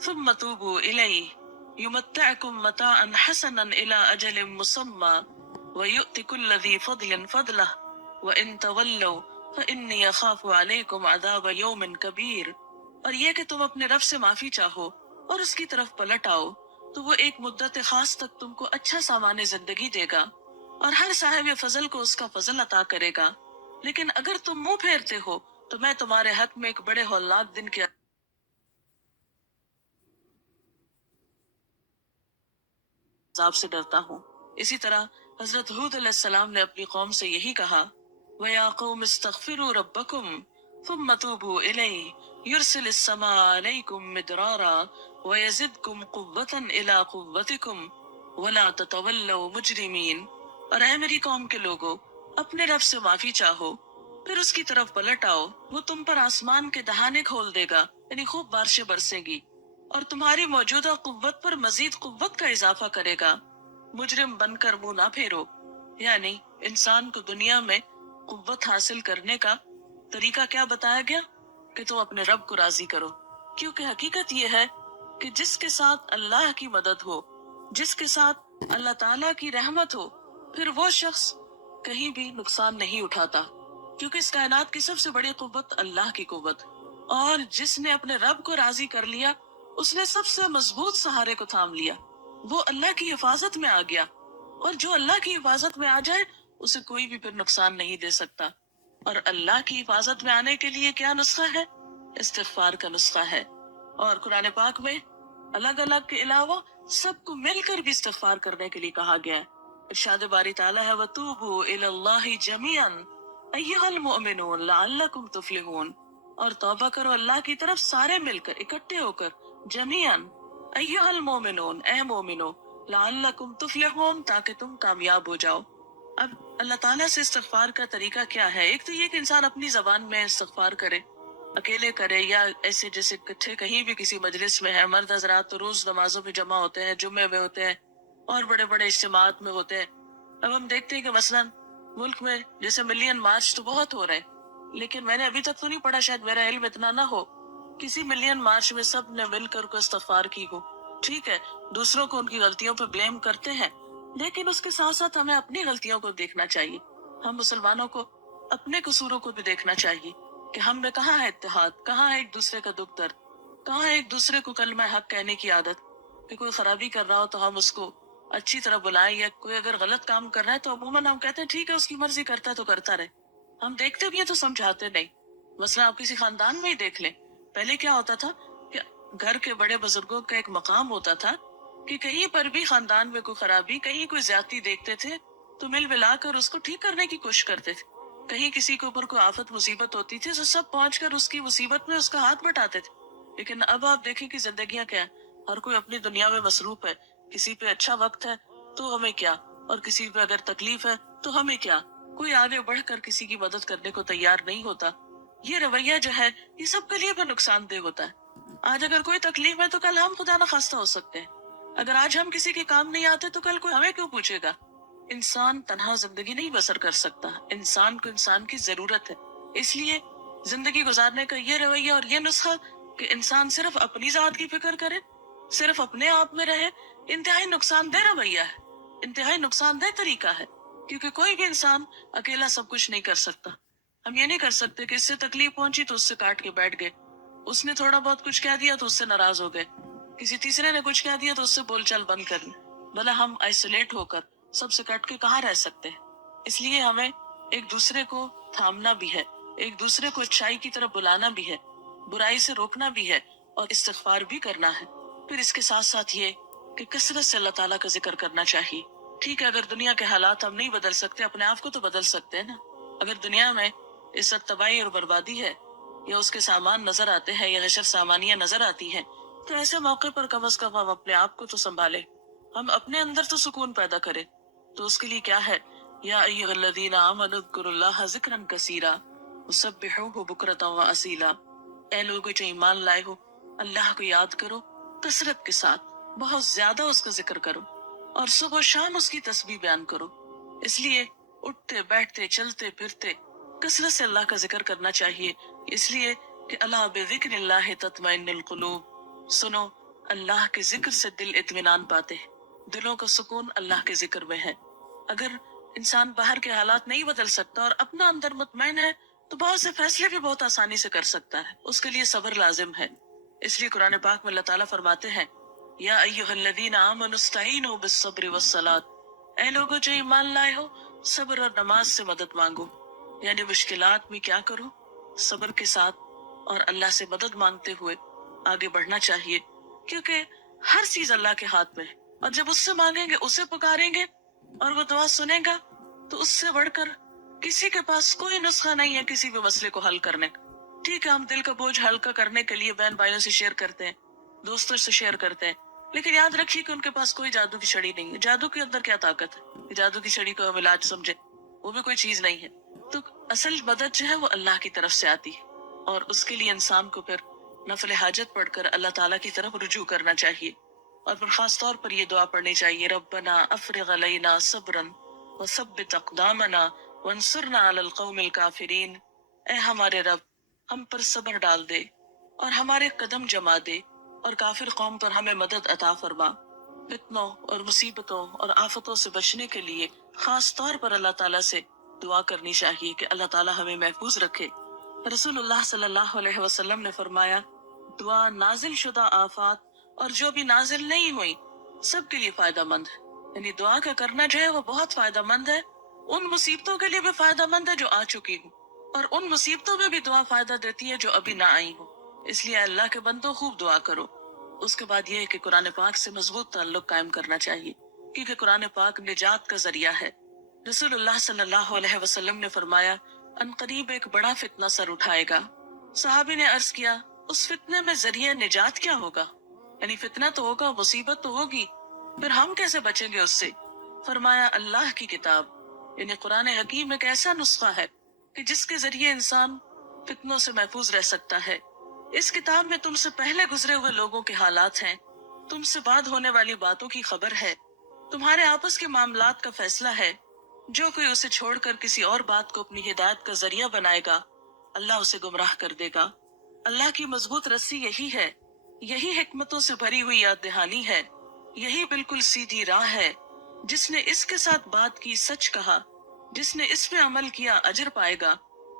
ثم توبوا إليه يمتعكم متاعا حسنا إلى أجل مسمى ويؤتي كل ذي فضل فضله وإن تولوا فإني أخاف عليكم عذاب يوم كبير. اور یہ کہ تم اپنے رب سے معافی چاہو اور اس کی طرف پلٹ آؤ تو وہ ایک مدت خاص تک تم کو اچھا سامان زندگی دے گا اور ہر صاحب فضل کو اس کا فضل عطا کرے گا. لیکن اگر تم منہ پھیرتے ہو تو میں تمہارے حق میں ایک بڑے ہولناک دن کے عذاب سے ڈرتا ہوں. اسی طرح حضرت ہود علیہ السلام نے اپنی قوم سے یہی کہا وَيَا قَوْمِ اسْتَغْفِرُوا رَبَّكُمْ ثُمَّ تُوبُوا إِلَيْهِ يُرْسِلِ السَّمَاءَ عَلَيْكُمْ مِدْرَارًا وَيَزِدْكُمْ قُوَّةً إِلَىٰ قُوَّتِكُمْ وَلَا تَتَوَلَّوْا مُجْرِمِينَ. اور اے میری قوم کے لوگو، اپنے رب سے معافی چاہو پھر اس کی طرف پلٹ آؤ. وہ تم پر آسمان کے دہانے کھول دے گا، یعنی خوب بارشیں برسیں گی، اور تمہاری موجودہ قوت پر مزید قوت کا اضافہ کرے گا. مجرم بن کر منہ نہ پھیرو. یعنی انسان کو دنیا میں قوت حاصل کرنے کا طریقہ کیا بتایا گیا کہ تم اپنے رب کو راضی کرو، کیونکہ حقیقت یہ ہے کہ جس کے ساتھ اللہ کی مدد ہو، جس کے ساتھ اللہ تعالیٰ کی رحمت ہو، پھر وہ شخص کہیں بھی نقصان نہیں اٹھاتا، کیونکہ اس کائنات کی سب سے بڑی قوت اللہ کی قوت. اور جس نے اپنے رب کو راضی کر لیا اس نے سب سے مضبوط سہارے کو تھام لیا، وہ اللہ کی حفاظت میں آ گیا. اور جو اللہ کی حفاظت میں آ جائے اسے کوئی بھی پھر نقصان نہیں دے سکتا. اور اللہ کی حفاظت میں آنے کے لیے کیا نسخہ ہے؟ استغفار کا نسخہ ہے. اور قرآن پاک میں الگ الگ کے علاوہ سب کو مل کر بھی استغفار کرنے کے لیے کہا گیا ہے. ارشاد باری تعالیٰ ہے وَتُوبُوا إِلَى اللَّهِ جَمِيعًا أَيُّهَا الْمُؤْمِنُونَ لَعَلَّكُمْ تُفْلِحُونَ. اور توبہ کرو اللہ کی طرف سارے مل کر، اکٹھے ہو کر. جمیعاً ایھا المومنون، اے مومنو، لعلکم تفلحون، تاکہ تم کامیاب ہو جاؤ. اب اللہ تعالیٰ سے استغفار کا طریقہ کیا ہے؟ ایک تو یہ کہ انسان اپنی زبان میں استغفار کرے، اکیلے کرے یا ایسے جیسے کٹھے کہیں بھی کسی مجلس میں ہے. مرد حضرات تو روز نمازوں میں جمع ہوتے ہیں، جمعے میں ہوتے ہیں اور بڑے بڑے اجتماعات میں ہوتے ہیں. اب ہم دیکھتے ہیں کہ مثلاً ملک میں جیسے ملین مارچ تو بہت ہو رہے ہیں، لیکن میں نے ابھی تک تو نہیں پڑھا، شاید میرا علم اتنا نہ ہو، کسی ملین مارچ میں سب نے مل کر کو استغفار کی ہو. ٹھیک ہے، دوسروں کو ان کی غلطیوں پہ بلیم کرتے ہیں، لیکن اس کے ساتھ ساتھ ہمیں اپنی غلطیوں کو دیکھنا چاہیے. ہم مسلمانوں کو اپنے قصوروں کو بھی دیکھنا چاہیے کہ ہم میں کہاں ہے اتحاد، کہاں ہے ایک دوسرے کا دکھ درد، کہاں ہے ایک دوسرے کو کلمہ حق کہنے کی عادت. کہ کوئی خرابی کر رہا ہو تو ہم اس کو اچھی طرح بلائیں، یا کوئی اگر غلط کام کر رہا ہے تو عموماً ہم کہتے ہیں ٹھیک ہے اس کی مرضی، کرتا ہے تو کرتا رہے. ہم دیکھتے بھی ہیں تو سمجھاتے نہیں. مثلا آپ کسی خاندان میں ہی دیکھ لیں، پہلے کیا ہوتا تھا کہ گھر کے بڑے بزرگوں کا ایک مقام ہوتا تھا کہ کہیں پر بھی خاندان میں کوئی خرابی، کہیں کوئی زیادتی دیکھتے تھے تو مل ملا کر اس کو ٹھیک کرنے کی کوشش کرتے تھے. کہیں کسی کے اوپر کوئی آفت مصیبت ہوتی تھی تو سب پہنچ کر اس کی مصیبت میں اس کا ہاتھ بٹاتے تھے. لیکن اب آپ دیکھیں کہ زندگیاں کیا ہیں، ہر کوئی اپنی دنیا میں مصروف ہے. کسی پہ اچھا وقت ہے تو ہمیں کیا، اور کسی پہ اگر تکلیف ہے تو ہمیں کیا. کوئی آگے بڑھ کر کسی کی مدد کرنے کو تیار نہیں ہوتا. یہ رویہ جو ہے یہ سب کے لیے بھی نقصان دہ ہوتا ہے. آج اگر کوئی تکلیف ہے تو کل ہم خدا نخواستہ ہو سکتے ہیں. اگر آج ہم کسی کے کام نہیں آتے تو کل کوئی ہمیں کیوں پوچھے گا. انسان تنہا زندگی نہیں بسر کر سکتا، انسان کو انسان کی ضرورت ہے. اس لیے زندگی گزارنے کا یہ رویہ اور یہ نسخہ کہ انسان صرف اپنی ذات کی فکر کرے، صرف اپنے آپ میں رہے، انتہائی نقصان دہ رویہ ہے، انتہائی نقصان دہ طریقہ ہے. کیونکہ کوئی بھی انسان اکیلا سب کچھ نہیں کر سکتا. ہم یہ نہیں کر سکتے کہ اس سے تکلیف پہنچی تو اس سے کاٹ کے بیٹھ گئے، اس نے تھوڑا بہت کچھ کہہ دیا تو اس سے ناراض ہو گئے، کسی تیسرے نے کچھ کہہ دیا تو اس سے بول چال بند کر لی. بھلا ہم آئسولیٹ ہو کر سب سے کٹ کے کہاں رہ سکتے ہیں؟ اس لیے ہمیں ایک دوسرے کو تھامنا بھی ہے، ایک دوسرے کو اچھائی کی طرف بلانا بھی ہے، برائی سے روکنا بھی ہے اور استغفار بھی کرنا ہے. پھر اس کے ساتھ ساتھ یہ کہ کثرت سے اللہ تعالیٰ کا ذکر کرنا چاہیے. ٹھیک ہے، اگر دنیا کے حالات ہم نہیں بدل سکتے، اپنے آپ کو تو بدل سکتے ہیں نا. اگر دنیا میں اس وقت تباہی اور بربادی ہے، یا اس کے سامان نظر آتے ہیں، یا حشر سامانیاں نظر آتی ہیں، تو ایسے موقع پر کم از کم ہم اپنے آپ کو تو سنبھالے، ہم اپنے اندر تو سکون پیدا کرے. تو اس کے لیے کیا ہے؟ یا ایھا الذین آمنوا اذکروا اللہ ذکرا کثیرا وسبحوہ بکرۃ واصیلا. اے لوگو جو ایمان لائے ہو، اللہ کو یاد کرو کثرت کے ساتھ، بہت زیادہ اس کا ذکر کرو، اور صبح و شام اس کی تسبیح بیان کرو. اس لیے اٹھتے بیٹھتے چلتے پھرتے کثرت سے اللہ کا ذکر کرنا چاہیے. اس لیے کہ اللہ بذکر اللہ تطمئن القلوب. سنو، اللہ کے ذکر سے دل اطمینان پاتے ہیں، دلوں کا سکون اللہ کے ذکر میں ہے۔ اگر انسان باہر کے حالات نہیں بدل سکتا اور اپنا اندر مطمئن ہے تو بہت سے فیصلے بھی بہت آسانی سے کر سکتا ہے، اس کے لیے صبر لازم ہے۔ اس لیے قرآن پاک میں اللہ تعالیٰ فرماتے ہیں یا ایھا الذین آمنوا استعینوا بالصبر والصلاۃ، اے لوگو جو ایمان لائے ہو صبر اور نماز سے مدد مانگو، یعنی مشکلات میں کیا کرو، صبر کے ساتھ اور اللہ سے مدد مانگتے ہوئے آگے بڑھنا چاہیے، کیونکہ ہر چیز اللہ کے ہاتھ میں ہے، اور جب اس سے مانگیں گے، اسے پکاریں گے اور وہ دعا سنے گا تو اس سے بڑھ کر کسی کے پاس کوئی نسخہ نہیں ہے کسی بھی مسئلے کو حل کرنے کا۔ ٹھیک ہے، ہم دل کا بوجھ ہلکا کرنے کے لیے بہن بھائیوں سے شیئر کرتے ہیں، دوستوں سے شیئر کرتے ہیں، لیکن یاد رکھیے کہ ان کے پاس کوئی جادو کی چھڑی نہیں ہے۔ جادو کے اندر کیا طاقت ہے کہ جادو کی چھڑی کو ہم علاج سمجھے؟ وہ بھی کوئی چیز نہیں ہے۔ تو اصل مدد جو ہے وہ اللہ کی طرف سے آتی ہے، اور اس کے لیے انسان کو پھر نفل حاجت پڑھ کر اللہ تعالیٰ کی طرف رجوع کرنا چاہیے، اور پھر خاص طور پر یہ دعا پڑھنی چاہیے ربنا افرغ علینا صبرا وثبت اقدامنا وانصرنا علی القوم الکافرین، اے ہمارے رب ہم پر صبر ڈال دے اور ہمارے قدم جما دے، اور کافر قوم پر ہمیں مدد عطا فرما۔ فتنوں اور مصیبتوں اور آفتوں سے بچنے کے لیے خاص طور پر اللہ تعالیٰ سے دعا کرنی چاہیے کہ اللہ تعالیٰ ہمیں محفوظ رکھے۔ رسول اللہ صلی اللہ علیہ وسلم نے فرمایا دعا نازل شدہ آفات اور جو بھی نازل نہیں ہوئی سب کے لیے فائدہ مند ہے، یعنی دعا کا کرنا جو ہے وہ بہت فائدہ مند ہے، ان مصیبتوں کے لیے بھی فائدہ مند ہے جو آ چکی ہوں، اور ان مصیبتوں میں بھی دعا فائدہ دیتی ہے جو ابھی نہ آئی ہوں۔ اس لیے اللہ کے بندوں خوب دعا کرو۔ اس کے بعد یہ ہے کہ قرآن پاک سے مضبوط تعلق قائم کرنا چاہیے، کیونکہ قرآن پاک نجات کا ذریعہ ہے۔ رسول اللہ صلی اللہ علیہ وسلم نے فرمایا ان قریب ایک بڑا فتنہ سر اٹھائے گا۔ صحابی نے عرض کیا اس فتنے میں ذریعہ نجات کیا ہوگا؟ یعنی فتنہ تو ہوگا، مصیبت تو ہوگی، پھر ہم کیسے بچیں گے اس سے؟ فرمایا اللہ کی کتاب، یعنی قرآن حکیم ایک ایسا نسخہ ہے کہ جس کے ذریعے انسان فتنوں سے محفوظ رہ سکتا ہے۔ اس کتاب میں تم سے پہلے گزرے ہوئے لوگوں کے حالات ہیں، تم سے بعد ہونے والی باتوں کی خبر ہے، تمہارے آپس کے معاملات کا فیصلہ ہے۔ جو کوئی اسے چھوڑ کر کسی اور بات کو اپنی ہدایت کا ذریعہ بنائے گا اللہ اسے گمراہ کر دے گا۔ اللہ کی مضبوط رسی یہی ہے، یہی حکمتوں سے بھری ہوئی یاد دہانی ہے، یہی بالکل سیدھی راہ ہے۔ جس نے اس کے ساتھ بات کی سچ کہا، جس نے اس پہ عمل کیا اجر پائے گا،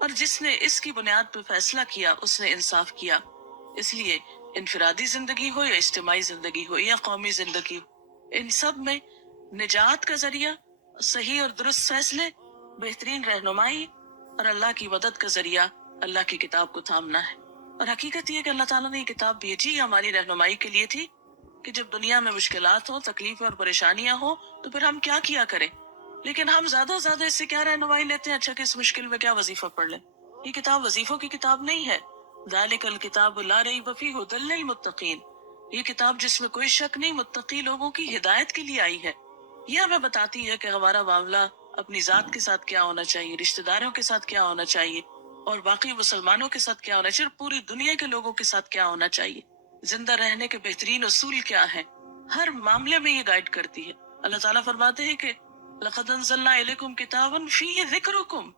اور جس نے اس کی بنیاد پہ فیصلہ کیا اس نے انصاف کیا۔ اس لیے انفرادی زندگی ہو یا اجتماعی زندگی ہو یا قومی زندگی ہو، ان سب میں نجات کا ذریعہ صحیح اور درست فیصلے، بہترین رہنمائی اور اللہ کی مدد کا ذریعہ اللہ کی کتاب کو تھامنا ہے۔ اور حقیقت یہ کہ اللہ تعالیٰ نے یہ کتاب بھیجی ہماری رہنمائی کے لیے تھی کہ جب دنیا میں مشکلات ہوں، تکلیفیں اور پریشانیاں ہوں تو پھر ہم کیا کیا کریں، لیکن ہم زیادہ اس سے کیا رہنمائی لیتے ہیں، اچھا کہ اس مشکل میں کیا وظیفہ پڑھ لیں۔ یہ کتاب وظیفوں کی کتاب نہیں ہے۔ ذالک الکتاب لا ریب فیہ ھدی للمتقین، یہ کتاب جس میں کوئی شک نہیں متقی لوگوں کی ہدایت کے لیے آئی ہے۔ یہ ہمیں بتاتی ہے کہ ہمارا معاملہ اپنی ذات کے ساتھ کیا ہونا چاہیے، رشتہ داروں کے ساتھ کیا ہونا چاہیے، اور باقی مسلمانوں کے ساتھ کیا ہونا چاہیے، پوری دنیا کے لوگوں کے ساتھ کیا ہونا چاہیے، زندہ رہنے کے بہترین اصول کیا ہیں، ہر معاملے میں یہ گائیڈ کرتی ہے۔ اللہ تعالیٰ فرماتے ہیں کہ لَقَدْ أَنزَلْنَا إِلَيْكُمْ كِتَابًا فِيهِ ذِكْرُكُمْ،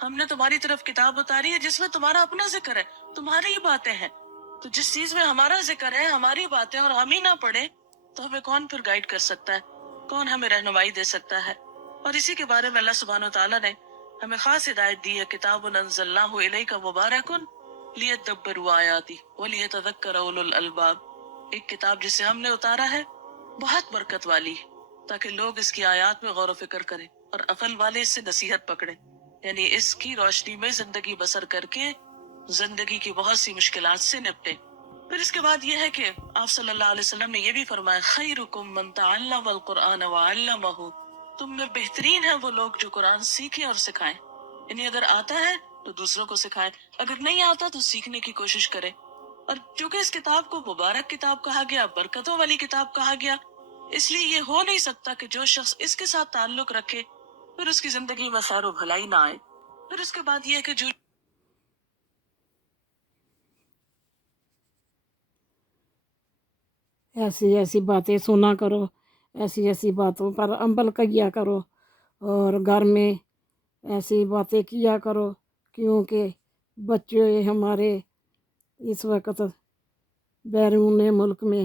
ہم نے تمہاری طرف کتاب اتاری ہے جس میں تمہارا اپنا ذکر ہے، تمہاری ہی باتیں ہیں۔ تو جس چیز میں ہمارا ذکر ہے، ہماری باتیں، اور ہم ہی نہ پڑھیں تو ہمیں کون پھر گائیڈ کر سکتا ہے، کون ہمیں رہنمائی دے سکتا ہے؟ اور اسی کے بارے میں اللہ سبحانہ وتعالیٰ نے ہمیں خاص ہدایت دی ہے، کتاب انزلناہ الیک مبارک لیدبروا آیاتہ ولیتذکر اولو الالباب، ایک کتاب جسے ہم نے اتارا ہے بہت برکت والی ہے تاکہ لوگ اس کی آیات میں غور و فکر کریں اور عقل والے اس سے نصیحت پکڑیں، یعنی اس کی روشنی میں زندگی بسر کر کے زندگی کی بہت سی مشکلات سے نپٹیں۔ پھر اس کے بعد یہ ہے کہ آپ صلی اللہ علیہ وسلم نے یہ بھی فرمایا خیرکم من تعلم القرآن وعلمہ، تم میں بہترین ہے وہ لوگ جو قرآن سیکھیں اور سکھائیں، یعنی اگر آتا ہے تو دوسروں کو سکھائیں، اگر نہیں آتا تو سیکھنے کی کوشش کریں۔ اور چونکہ اس کتاب کو مبارک کتاب کہا گیا، برکتوں والی کتاب کہا گیا، اس لیے یہ ہو نہیں سکتا کہ جو شخص اس کے ساتھ تعلق رکھے پھر اس کی زندگی میں خیر و بھلائی نہ آئے۔ پھر اس کے بعد یہ ہے کہ جو ایسی ایسی باتیں سنا کرو، ایسی ایسی باتوں پر عمل کیا کرو، اور گھر میں ایسی باتیں کیا کرو، کیونکہ بچے ہمارے اس وقت بیرون ملک میں